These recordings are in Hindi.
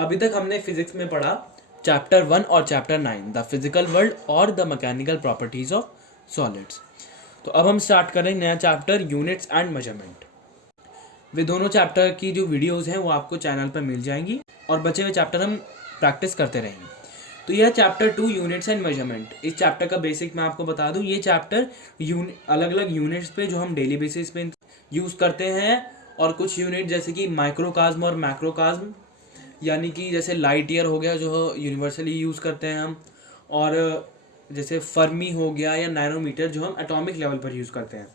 अभी तक हमने फिजिक्स में पढ़ा चैप्टर 1 और चैप्टर 9, द फिजिकल वर्ल्ड और the mechanical properties of solids. तो अब हम स्टार्ट करेंगे नया चैप्टर, यूनिट्स एंड मेजरमेंट। वे दोनों चैप्टर की जो वीडियोस हैं वो आपको चैनल पर मिल जाएंगी और बचे हुए चैप्टर हम प्रैक्टिस करते रहेंगे। तो यह चैप्टर 2 यूनिट्स एंड मेजरमेंट, इस चैप्टर का बेसिक मैं आपको बता दूं। ये चैप्टर अलग अलग यूनिट्स पे जो हम डेली बेसिस पे यूज़ करते हैं, और कुछ यूनिट जैसे कि माइक्रोकास्म और मैक्रोकास्म, यानी कि जैसे लाइट ईयर हो गया जो यूनिवर्सली यूज़ करते हैं हम, और जैसे फर्मी हो गया या नैनोमीटर जो हम एटॉमिक लेवल पर यूज़ करते हैं।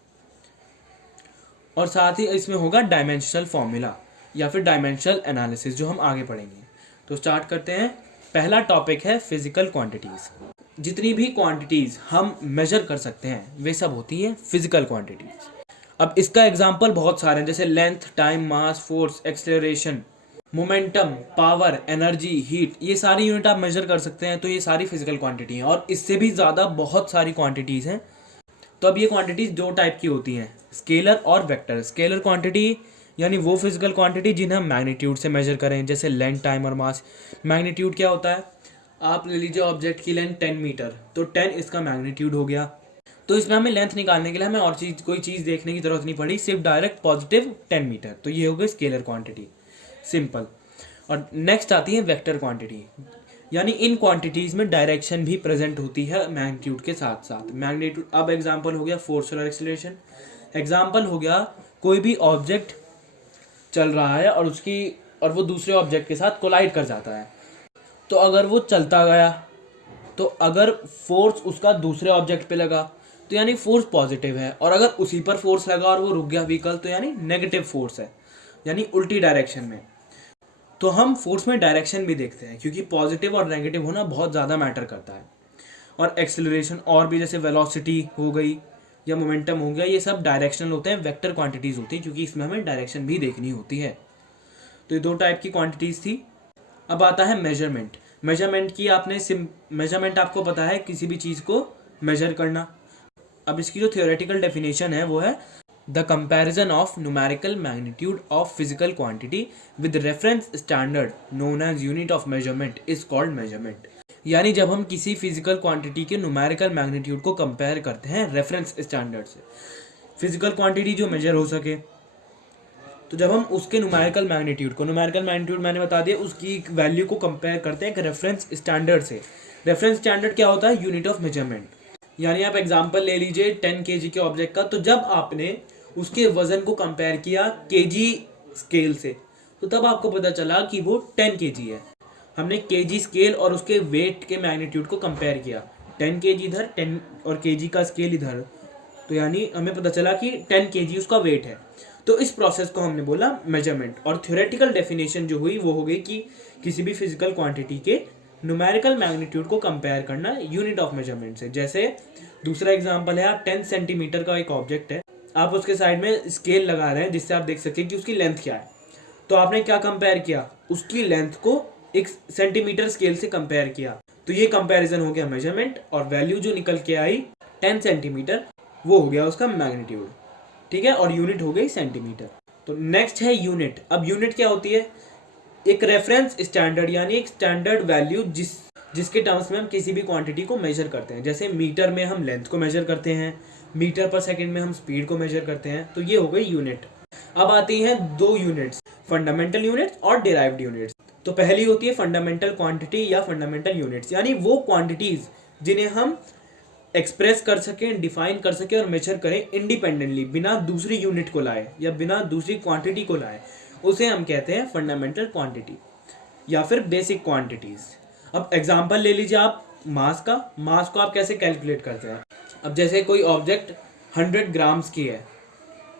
और साथ ही इसमें होगा डायमेंशनल फॉर्मूला या फिर डायमेंशनल एनालिसिस जो हम आगे पढ़ेंगे। तो स्टार्ट करते हैं। पहला टॉपिक है फिजिकल क्वांटिटीज़। जितनी भी क्वांटिटीज़ हम मेजर कर सकते हैं वे सब होती हैं फिजिकल क्वांटिटीज़। अब इसका एग्जांपल बहुत सारे हैं, जैसे length, time, mass, force, acceleration, momentum, power, energy, heat, ये सारी यूनिट आप मेजर कर सकते हैं। तो ये सारी फिजिकल क्वांटिटी हैं, और इससे भी ज़्यादा बहुत सारी क्वांटिटीज़ हैं। तो अब ये क्वांटिटीज़ दो टाइप की होती हैं, स्केलर और वेक्टर। स्केलर क्वांटिटी यानी वो फिजिकल क्वांटिटी जिन्हें हम मैग्नीट्यूड से मेजर करें, जैसे लेंथ, टाइम और मास। मैग्नीट्यूड क्या होता है, आप ले लीजिए ऑब्जेक्ट की लेंथ 10 मीटर, तो 10 इसका मैग्नीट्यूड हो गया। तो इसमें हमें लेंथ निकालने के लिए हमें और कोई चीज़ देखने की जरूरत नहीं पड़ी, सिर्फ डायरेक्ट पॉजिटिव 10 मीटर। तो ये हो गई स्केलर क्वांटिटी, सिंपल। और नेक्स्ट आती है वेक्टर क्वांटिटी, यानी इन क्वांटिटीज़ में डायरेक्शन भी प्रेजेंट होती है मैग्नीट्यूड के साथ साथ। मैग्नीट्यूड, अब एग्जांपल हो गया फोर्स और एक्सीलरेशन। एग्जांपल हो गया कोई भी ऑब्जेक्ट चल रहा है और वो दूसरे ऑब्जेक्ट के साथ कोलाइड कर जाता है। तो अगर वो चलता गया, तो अगर फोर्स उसका दूसरे ऑब्जेक्ट पे लगा तो यानी फोर्स पॉजिटिव है, और अगर उसी पर फोर्स लगा और वो रुक गया व्हीकल तो यानी नेगेटिव फोर्स है, यानी उल्टी डायरेक्शन में। तो हम फोर्स में डायरेक्शन भी देखते हैं, क्योंकि पॉजिटिव और नेगेटिव होना बहुत ज़्यादा मैटर करता है। और एक्सेलरेशन और भी, जैसे वेलोसिटी हो गई या मोमेंटम हो गया, ये सब डायरेक्शनल होते हैं, वेक्टर क्वांटिटीज़ होती हैं, क्योंकि इसमें हमें डायरेक्शन भी देखनी होती है। तो ये दो टाइप की क्वांटिटीज़ थी। अब आता है मेजरमेंट। मेजरमेंट आपको पता है किसी भी चीज़ को मेजर करना। अब इसकी जो थियोरेटिकल डेफिनेशन है वो है the comparison of numerical magnitude of physical quantity with reference standard known as unit of measurement is called measurement. यानी जब हम किसी फिजिकल क्वांटिटी के न्यूमेरिकल मैग्नीट्यूड को कंपेयर करते हैं रेफरेंस स्टैंडर्ड से, फिजिकल क्वांटिटी जो मेजर हो सके, तो जब हम उसके न्यूमेरिकल मैग्नीट्यूड मैंने बता दिया, उसकी वैल्यू को कंपेयर करते हैं एक रेफरेंस स्टैंडर्ड से। रेफरेंस स्टैंडर्ड क्या होता है, यूनिट ऑफ मेजरमेंट। यानी आप एग्जांपल ले लीजिए 10 kg के ऑब्जेक्ट का, तो जब आपने उसके वजन को कंपेयर किया केजी स्केल से, तो तब आपको पता चला कि वो 10 kg है। हमने केजी स्केल और उसके वेट के मैग्नीट्यूड को कंपेयर किया, 10 kg इधर 10 और केजी का स्केल इधर, तो यानी हमें पता चला कि 10 kg उसका वेट है। तो इस प्रोसेस को हमने बोला मेजरमेंट। और थ्योरेटिकल डेफिनेशन जो हुई वो हो गई कि किसी भी फिजिकल क्वांटिटी के न्यूमेरिकल मैग्नीट्यूड को कंपेयर करना यूनिट ऑफ मेजरमेंट से। जैसे दूसरा एग्जांपल है, आप 10 सेंटीमीटर का एक ऑब्जेक्ट है, आप उसके साइड में स्केल लगा रहे हैं जिससे आप देख सकें कि उसकी लेंथ क्या है। तो आपने क्या कंपेयर किया, उसकी लेंथ को एक सेंटीमीटर स्केल से कंपेयर किया, तो ये कंपेरिजन हो गया मेजरमेंट, और वैल्यू जो निकल के आई 10 सेंटीमीटर, वो हो गया उसका मैग्नीट्यूड। ठीक है, और यूनिट हो गई सेंटीमीटर। तो नेक्स्ट है यूनिट। अब यूनिट क्या होती है, एक रेफरेंस स्टैंडर्ड, यानी एक स्टैंडर्ड वैल्यू जिसके टर्म्स में हम किसी भी क्वांटिटी को मेजर करते हैं। जैसे मीटर में हम लेंथ को मेजर करते हैं, मीटर पर सेकंड में हम स्पीड को मेजर करते हैं। तो ये हो गई यूनिट। अब आती हैं दो यूनिट्स, फंडामेंटल यूनिट्स और डिराइव्ड यूनिट्स। तो पहली होती है फंडामेंटल क्वांटिटी या फंडामेंटल यूनिट्स, यानी वो क्वांटिटीज जिन्हें हम एक्सप्रेस कर सकें, डिफाइन कर सकें और मेजर करें इंडिपेंडेंटली, बिना दूसरी यूनिट को लाए या बिना दूसरी क्वांटिटी को लाए, उसे हम कहते हैं फंडामेंटल क्वांटिटी या फिर बेसिक क्वांटिटीज। अब एग्जांपल ले लीजिए आप मास का। मास को आप कैसे कैलकुलेट करते हैं, अब जैसे कोई ऑब्जेक्ट 100 ग्राम्स की है,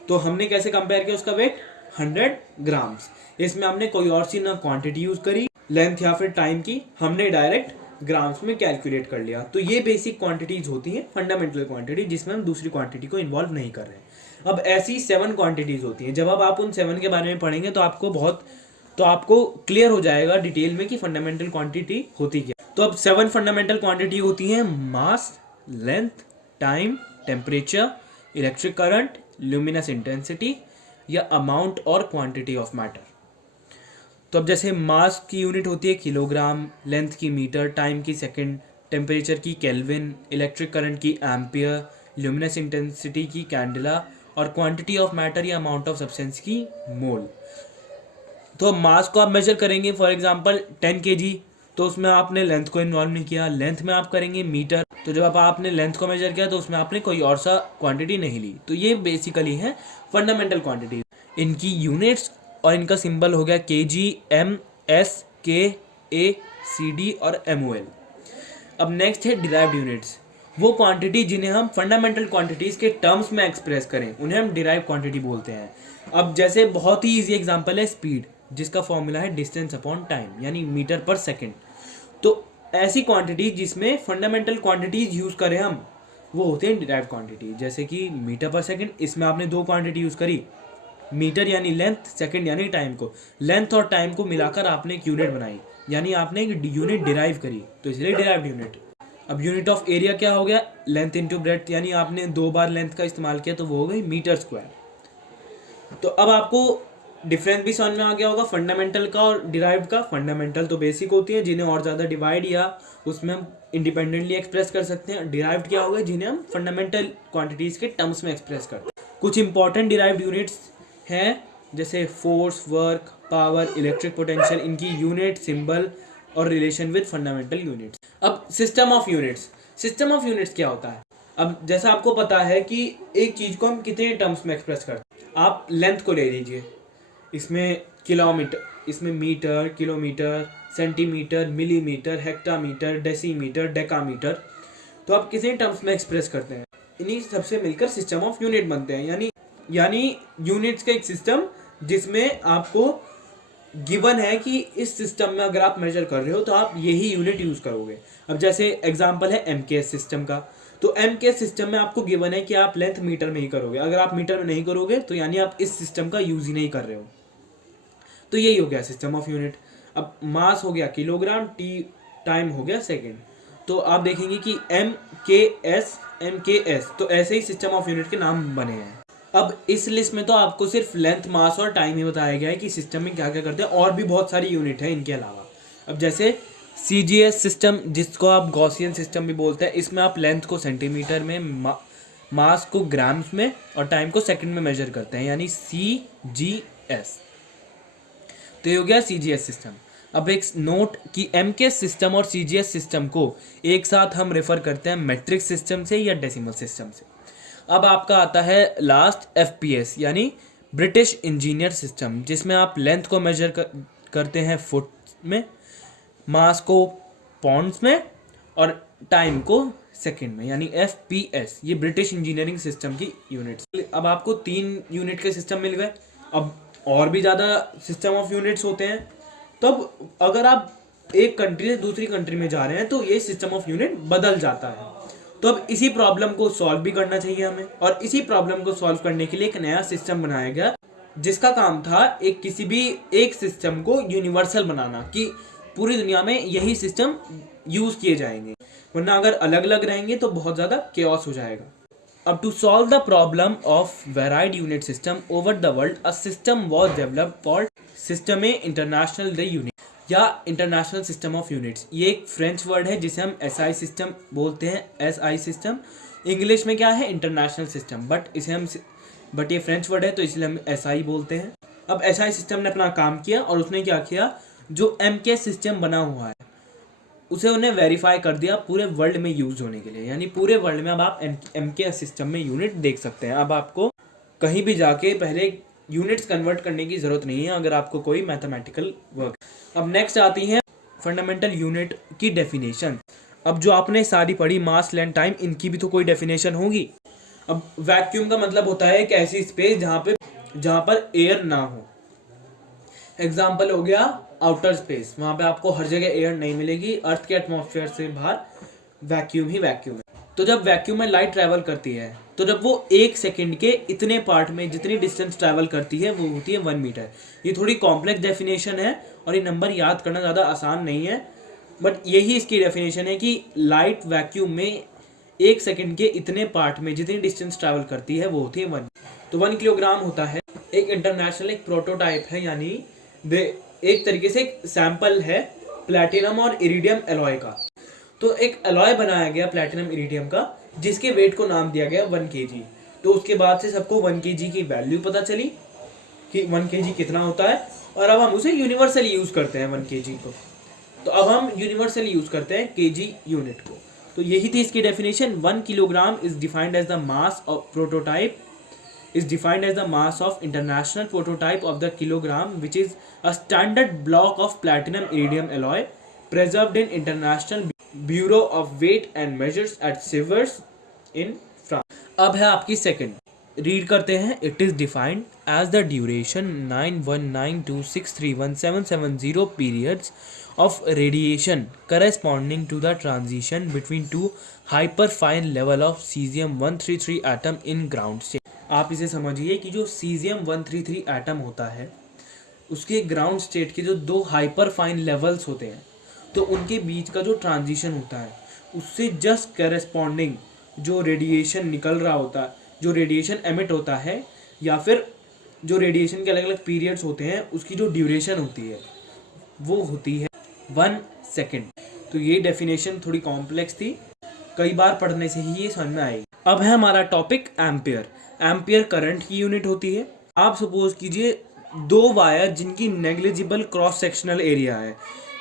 तो हमने कैसे कंपेयर किया उसका वेट 100 ग्राम्स। इसमें हमने कोई और सी ना क्वांटिटी यूज करी लेंथ या फिर टाइम की, हमने डायरेक्ट ग्राम्स में कैलकुलेट कर लिया। तो ये बेसिक क्वांटिटीज होती हैं फंडामेंटल क्वांटिटी, जिसमें हम दूसरी क्वांटिटी को इन्वॉल्व नहीं कर रहे। अब ऐसी 7 क्वांटिटीज होती हैं। जब अब आप उन 7 के बारे में पढ़ेंगे तो आपको क्लियर हो जाएगा डिटेल में कि फंडामेंटल क्वांटिटी होती क्या। तो अब 7 फंडामेंटल क्वांटिटी होती हैं mass, length, time, temperature, electric current, luminous intensity या अमाउंट और क्वांटिटी ऑफ मैटर। तो अब जैसे मास की यूनिट होती है किलोग्राम, लेंथ की मीटर, टाइम की सेकंड, टेम्परेचर की केल्विन, इलेक्ट्रिक करंट की एम्पियर, ल्यूमिनस इंटेंसिटी की कैंडेला और क्वांटिटी ऑफ मैटर या अमाउंट ऑफ सब्सटेंस की मोल। तो मास को आप मेजर करेंगे फॉर एग्जांपल 10 kg, तो उसमें आपने लेंथ को इन्वॉल्व नहीं किया। लेंथ में आप करेंगे मीटर, तो जब आपने लेंथ को मेजर किया तो उसमें आपने कोई और सा क्वांटिटी नहीं ली। तो ये बेसिकली है फंडामेंटल क्वांटिटी। इनकी यूनिट्स और इनका सिंबल हो गया kg, m, s, k, a, cd और mol। अब नेक्स्ट है डिराइव्ड यूनिट्स, वो क्वांटिटी जिन्हें हम फंडामेंटल क्वांटिटीज़ के टर्म्स में एक्सप्रेस करें उन्हें हम डिराइव क्वांटिटी बोलते हैं। अब जैसे बहुत ही इजी एग्जांपल है स्पीड, जिसका फॉर्मूला है डिस्टेंस अपॉन टाइम यानी मीटर पर सेकंड। तो ऐसी क्वांटिटी जिसमें फंडामेंटल क्वांटिटीज यूज़ करें हम, वो होते हैं डिराइव्ड क्वांटिटी। जैसे कि मीटर पर सेकंड, इसमें आपने दो क्वांटिटी यूज़ करी, मीटर यानी लेंथ, सेकंड यानी टाइम को। लेंथ और टाइम को मिलाकर आपने एक यूनिट बनाई, यानी आपने एक यूनिट डिराइव करी, तो इसलिए डिराइव्ड यूनिट। अब यूनिट ऑफ एरिया क्या हो गया, लेंथ इंटू ब्रेड्थ, यानी आपने 2 बार लेंथ का इस्तेमाल किया तो वो हो गई मीटर स्क्वायर। तो अब आपको डिफरेंस भी समझ में आ गया होगा फंडामेंटल का और डिराइव्ड का। फंडामेंटल तो बेसिक होती है जिन्हें और ज़्यादा डिवाइड या उसमें हम इंडिपेंडेंटली एक्सप्रेस कर सकते हैं। डिराइव्ड क्या होगा, जिन्हें हम फंडामेंटल क्वांटिटीज़ के टर्म्स में एक्सप्रेस करते हैं। कुछ इंपॉर्टेंट डिराइव्ड यूनिट्स हैं जैसे force, work, power, electric potential, इनकी यूनिट, सिंबल और रिलेशन विद फंडामेंटल यूनिट्स। अब system of units, system of units क्या होता है। अब जैसा आपको पता है कि एक चीज़ को हम कितने टर्म्स में एक्सप्रेस करते हैं। आप लेंथ को ले लीजिए, इसमें किलोमीटर, इसमें metre, kilometre, centimetre, millimetre, hectometre, decimetre, decametre. तो आप कितने टर्म्स में एक्सप्रेस करते हैं, इन्हीं सबसे मिलकर सिस्टम ऑफ यूनिट बनते हैं। यानी यूनिट्स का एक सिस्टम जिसमें आपको गिवन है कि इस सिस्टम में अगर आप मेजर कर रहे हो तो आप यही यूनिट यूज़ करोगे। अब जैसे एग्जांपल है एमकेएस सिस्टम का, तो एमकेएस सिस्टम में आपको गिवन है कि आप लेंथ मीटर में ही करोगे। अगर आप मीटर में नहीं करोगे तो यानी आप इस सिस्टम का यूज़ ही नहीं कर रहे हो। तो यही हो गया सिस्टम ऑफ यूनिट। अब मास हो गया किलोग्राम, टी टाइम हो गया सेकेंड। तो आप देखेंगे कि एम के एस, तो ऐसे ही सिस्टम ऑफ यूनिट के नाम बने हैं। अब इस लिस्ट में तो आपको सिर्फ लेंथ, मास और टाइम ही बताया गया है कि सिस्टम में क्या क्या करते हैं, और भी बहुत सारी यूनिट है इनके अलावा। अब जैसे CGS सिस्टम, जिसको आप गॉसियन सिस्टम भी बोलते हैं, इसमें आप लेंथ को सेंटीमीटर में, मास को ग्राम्स में और टाइम को सेकंड में मेजर करते हैं, यानी CGS। तो ये हो गया CGS सिस्टम। अब एक नोट कि MKS सिस्टम और CGS सिस्टम को एक साथ हम रेफर करते हैं मैट्रिक सिस्टम से या डेसिमल सिस्टम से। अब आपका आता है लास्ट FPS यानी ब्रिटिश इंजीनियर सिस्टम, जिसमें आप लेंथ को मेजर करते हैं फुट में, मास को पॉन्ड्स में और टाइम को सेकंड में, यानी FPS। ये ब्रिटिश इंजीनियरिंग सिस्टम की यूनिट्स। अब आपको 3 यूनिट के सिस्टम मिल गए। अब और भी ज़्यादा सिस्टम ऑफ यूनिट्स होते हैं। तब अगर आप एक कंट्री से दूसरी कंट्री में जा रहे हैं तो ये सिस्टम ऑफ यूनिट बदल जाता है। तो अब इसी प्रॉब्लम को सॉल्व भी करना चाहिए हमें, और इसी प्रॉब्लम को सॉल्व करने के लिए एक नया सिस्टम बनाया गया, जिसका काम था किसी भी एक सिस्टम को यूनिवर्सल बनाना, कि पूरी दुनिया में यही सिस्टम यूज़ किए जाएंगे, वरना अगर अलग अलग रहेंगे तो बहुत ज़्यादा केओस हो जाएगा। अब to solve the problem of varied unit system over the world, a system was developed called system international unit या इंटरनेशनल सिस्टम ऑफ यूनिट्स। ये एक फ्रेंच वर्ड है जिसे हम SI सिस्टम बोलते हैं। SI सिस्टम इंग्लिश में क्या है, इंटरनेशनल सिस्टम, बट ये फ्रेंच वर्ड है तो इसलिए हम SI बोलते हैं। अब SI सिस्टम ने अपना काम किया और उसने क्या किया, जो MKS सिस्टम बना हुआ है उसे उन्हें वेरीफाई कर दिया पूरे वर्ल्ड में यूज होने के लिए, यानी पूरे वर्ल्ड में अब आप MKS सिस्टम में यूनिट देख सकते हैं। अब आपको कहीं भी जाके पहले यूनिट्स कन्वर्ट करने की ज़रूरत नहीं है अगर आपको कोई मैथमेटिकल वर्क। अब नेक्स्ट आती है फंडामेंटल यूनिट की डेफिनेशन। अब जो आपने सारी पढ़ी, मास, लेंथ, टाइम, इनकी भी तो कोई डेफिनेशन होगी। अब वैक्यूम का मतलब होता है एक ऐसी स्पेस जहाँ पर एयर ना हो। एग्जाम्पल हो गया आउटर स्पेस, वहाँ पे आपको हर जगह एयर नहीं मिलेगी, अर्थ के एटमॉस्फेयर से बाहर वैक्यूम ही वैक्यूम है। तो जब वैक्यूम में लाइट ट्रैवल करती है तो जब वो 1 सेकंड के इतने पार्ट में जितनी डिस्टेंस ट्रैवल करती है वो होती है 1 मीटर। ये थोड़ी कॉम्प्लेक्स डेफिनेशन है और ये नंबर याद करना ज़्यादा आसान नहीं है, बट यही इसकी डेफिनेशन है कि लाइट वैक्यूम में 1 सेकंड के इतने पार्ट में जितनी डिस्टेंस ट्रैवल करती है वो होती है 1। तो 1 किलोग्राम होता है। एक इंटरनेशनल एक प्रोटोटाइप है, यानी एक तरीके से एक सैंपल है प्लैटिनम और इरिडियम एलॉय का। तो एक एलॉय बनाया गया प्लैटिनम इरिडियम का, जिसके वेट को नाम दिया गया 1 kg। तो उसके बाद से सबको 1 kg की वैल्यू पता चली कि 1 kg कितना होता है, और अब हम उसे यूनिवर्सल यूज करते हैं 1 kg को। तो अब हम यूनिवर्सल यूज करते हैं kg यूनिट को। तो यही थी इसकी definition. 1 kilogram is defined as the mass of prototype is defined as the mass of international prototype of the kilogram, which is a standard block of platinum iridium alloy preserved in International Bureau of Weight and Measures at Sèvres in France। अब है आपकी सेकंड, रीड करते हैं। It is defined as the duration 9192631770 periods of radiation corresponding to the transition between two hyperfine level of cesium-133 atom in ground state। आप इसे समझिए कि जो सीजियम 133 एटम होता है उसके ग्राउंड स्टेट के जो 2 हाइपर फाइन लेवल्स होते हैं, तो उनके बीच का जो ट्रांजिशन होता है उससे जस्ट करेस्पॉन्डिंग जो रेडिएशन निकल रहा होता है, जो रेडिएशन एमिट होता है, या फिर जो रेडिएशन के अलग अलग पीरियड्स होते हैं उसकी जो ड्यूरेशन होती है वो होती है 1 सेकेंड। तो ये डेफिनेशन थोड़ी कॉम्प्लेक्स थी, कई बार पढ़ने से ही ये समझ में आएगी। अब है हमारा टॉपिक एम्पियर। एम्पियर करंट की यूनिट होती है। आप सपोज कीजिए 2 वायर जिनकी नेग्लिजिबल क्रॉस सेक्शनल एरिया है,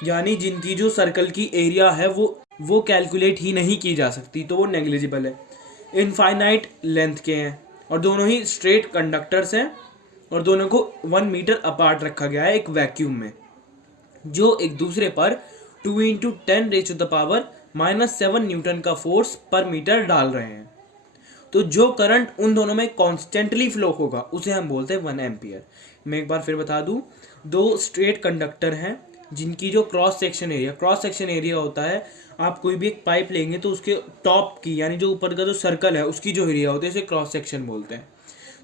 यानी जिनकी जो सर्कल की एरिया है वो कैलकुलेट ही नहीं की जा सकती, तो वो नेग्लिजिबल है, इनफाइनाइट लेंथ के हैं और दोनों ही स्ट्रेट कंडक्टर्स हैं और दोनों को 1 मीटर अपार्ट रखा गया है एक वैक्यूम में, जो एक दूसरे पर 2 × 10⁻⁻7 न्यूटन का फोर्स पर मीटर डाल रहे हैं। तो जो करंट उन दोनों में कॉन्स्टेंटली फ्लो होगा उसे हम बोलते हैं 1 एम्पियर। मैं एक बार फिर बता दूं, 2 स्ट्रेट कंडक्टर हैं जिनकी जो क्रॉस सेक्शन एरिया होता है, आप कोई भी एक पाइप लेंगे तो उसके टॉप की यानी जो ऊपर का जो सर्कल है उसकी जो एरिया होती है उसे क्रॉस सेक्शन बोलते हैं।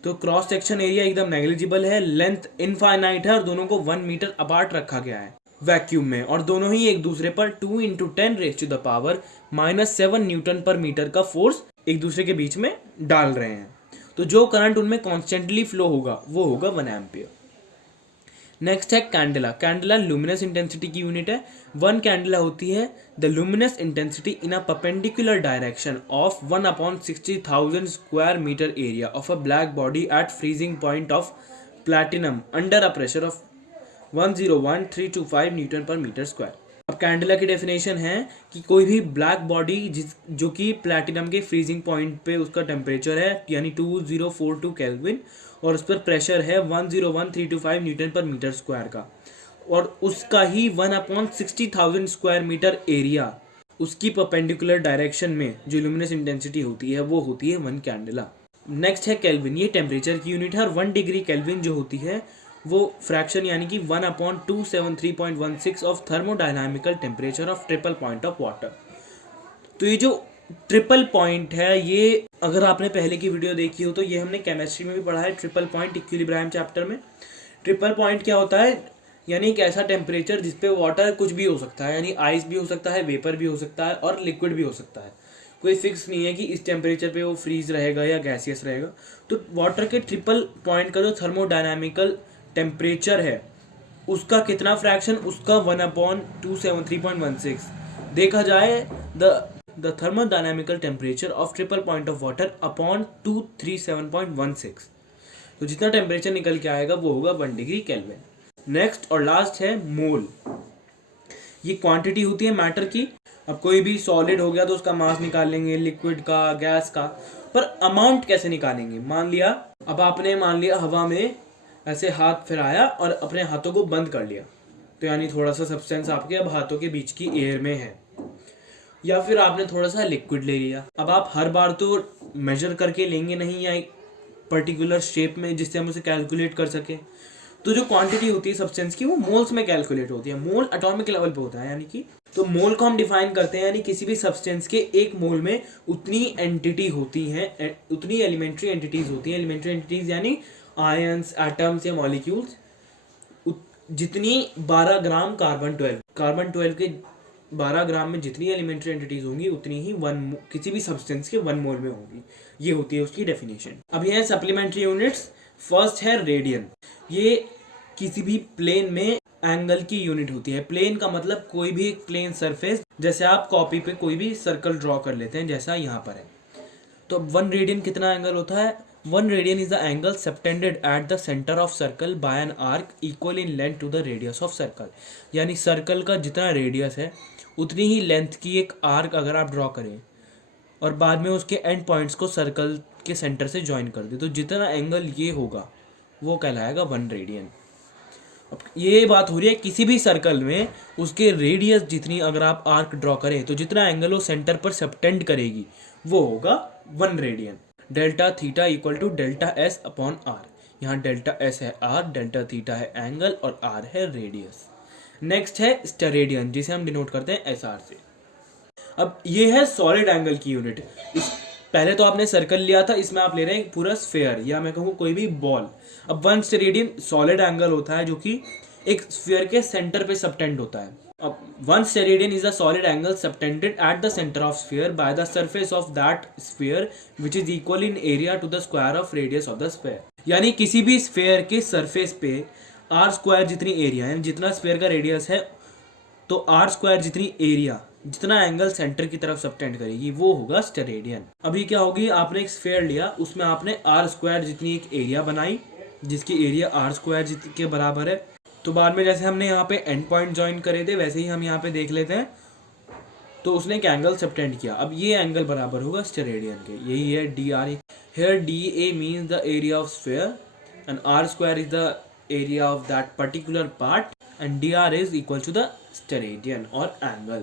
तो क्रॉस सेक्शन एरिया एकदम नेग्लिजिबल है, लेंथ इनफाइनाइट है और दोनों को 1 मीटर अपार्ट रखा गया है वैक्यूम में, और दोनों ही एक दूसरे पर 2 × 10⁻⁻7 न्यूटन पर मीटर का फोर्स एक दूसरे के बीच में डाल रहे हैं। तो जो करंट उनमें कॉन्स्टेंटली फ्लो होगा वो होगा 1 एम्पियर। नेक्स्ट है कैंडेला। कैंडेला लुमिनस इंटेंसिटी की यूनिट है। 1 कैंडेला होती है the luminous intensity in a perpendicular direction of 1/60,000 square metre area of a black body at freezing point of platinum under a pressure of 101,325 newton per metre square. अब कैंडेला की डेफिनेशन है कि कोई भी ब्लैक बॉडी जो कि प्लैटिनम के फ्रीजिंग पॉइंट पे उसका टेम्परेचर है यानी 2042 केल्विन और उस पर प्रेशर है 101,325 न्यूटन पर मीटर स्क्वायर का, और उसका ही 1/60,000 स्क्वायर मीटर एरिया उसकी परपेंडिकुलर डायरेक्शन में जो लुमिनस इंटेंसिटी होती है वो होती है 1 कैंडेला। नेक्स्ट है केल्विन। ये टेम्परेचर की यूनिट है और 1 डिग्री केल्विन जो होती है वो फ्रैक्शन यानी कि 1/273.16 of thermodynamical temperature of triple point of water. तो ये जो ट्रिपल पॉइंट है, ये अगर आपने पहले की वीडियो देखी हो तो ये हमने केमिस्ट्री में भी पढ़ा है, ट्रिपल पॉइंट इक्विलिब्रियम चैप्टर में। ट्रिपल पॉइंट क्या होता है, यानी एक ऐसा टेम्परेचर जिसपे वाटर कुछ भी हो सकता है, यानी आइस भी हो सकता है, वेपर भी हो सकता है और लिक्विड भी हो सकता है। कोई फिक्स नहीं है कि इस टेम्परेचर पे वो फ्रीज रहेगा या गैसियस रहेगा। तो वाटर के ट्रिपल पॉइंट का जो थर्मोडायनामिकल टेम्परेचर है उसका कितना फ्रैक्शन, उसका 1/273.16 देखा जाए the thermodynamical temperature of triple point of water upon 237.16। तो जितना टेम्परेचर निकल के आएगा वो होगा 1 डिग्री केल्विन। नेक्स्ट और लास्ट है मोल। ये क्वांटिटी होती है मैटर की। अब कोई भी सॉलिड हो गया तो उसका मास निकाल लेंगे, लिक्विड का, गैस का, पर अमाउंट कैसे निकालेंगे। मान लिया हवा में ऐसे हाथ फिराया और अपने हाथों को बंद कर लिया, तो यानी थोड़ा सा सब्सटेंस आपके अब हाथों के बीच की एयर में है, या फिर आपने थोड़ा सा लिक्विड ले लिया। अब आप हर बार तो मेजर करके लेंगे नहीं या एक पर्टिकुलर शेप में जिससे हम उसे कैलकुलेट कर सके। तो जो क्वांटिटी होती है सब्सटेंस की वो मोल्स में कैलकुलेट होती है। मोल एटॉमिक लेवल पे होता है, यानी कि तो मोल को हम डिफाइन करते हैं, यानी किसी भी सब्सटेंस के एक मोल में उतनी एंटिटी होती है, उतनी एलिमेंट्री एंटिटीज होती हैं। एलिमेंट्री एंटिटीज यानी आयंस, एटम्स या मॉलिक्यूल्स, जितनी 12 ग्राम कार्बन 12 के 12 ग्राम में जितनी एलिमेंट्री एंटिटीज होंगी उतनी ही किसी भी सब्सटेंस के 1 मोल में होंगी। ये होती है उसकी डेफिनेशन। अब ये सप्लीमेंट्री यूनिट्स। फर्स्ट है रेडियन। ये किसी भी प्लेन में एंगल की यूनिट होती है। प्लेन का मतलब कोई भी एक प्लेन सरफेस, जैसे आप कॉपी पे कोई भी सर्कल ड्रॉ कर लेते हैं जैसा यहाँ पर है। तो 1 रेडियन कितना एंगल होता है? 1 radian is the angle subtended at the centre of circle by an arc equal in length to the radius of circle. यानी सर्कल का जितना रेडियस है उतनी ही लेंथ की एक आर्क अगर आप ड्रॉ करें और बाद में उसके एंड पॉइंट्स को सर्कल के सेंटर से ज्वाइन कर दे, तो जितना एंगल ये होगा वो कहलाएगा 1 रेडियन। अब ये बात हो रही है किसी भी सर्कल में उसके रेडियस जितनी अगर आप आर्क ड्रॉ करें तो जितना एंगल वो सेंटर पर सबटेंड करेगी वो होगा 1 radian. Delta theta equal to delta S upon R. यहाँ डेल्टा एस है आर, डेल्टा थीटा है एंगल और आर है रेडियस। नेक्स्ट है स्टेरेडियन, जिसे हम डिनोट करते हैं एस आर से। अब ये है सॉलिड एंगल की यूनिट। इस पहले तो आपने सर्कल लिया था, इसमें आप ले रहे हैं पूरा स्फेयर या मैं कहूँ कोई भी बॉल। अब 1 स्टेरेडियन सॉलिड एंगल होता है जो कि एक स्फीयर के सेंटर पे सबटेंड होता है। अब 1 steradian is a solid angle subtended at the centre of sphere by the surface of that sphere which is equal in area to the square of radius of the sphere. यानी किसी भी स्फीयर के सरफेस पे आर स्क्वायर जितनी एरिया है, जितना स्फीयर का रेडियस है तो आर स्क्वायर जितनी एरिया, जितना एंगल सेंटर की तरफ सबटेंड करेगी वो होगा स्टेरेडियन। अभी क्या होगी, आपने एक स्फीयर लिया, उसमें आपने आर स्क्वायर जितनी एक एरिया बनाई जिसकी एरिया आर स्क्वायर के बराबर है। तो बाद में जैसे हमने यहाँ पे एंड पॉइंट ज्वाइन करे थे वैसे ही हम यहाँ पे देख लेते हैं। तो उसने एक एंगल सबटेंड किया, अब ये एंगल बराबर होगा स्टेरेडियन के, यही है D R. Here D A means the area of sphere and R square is the area of that particular part and dr is equal to the steradian or angle।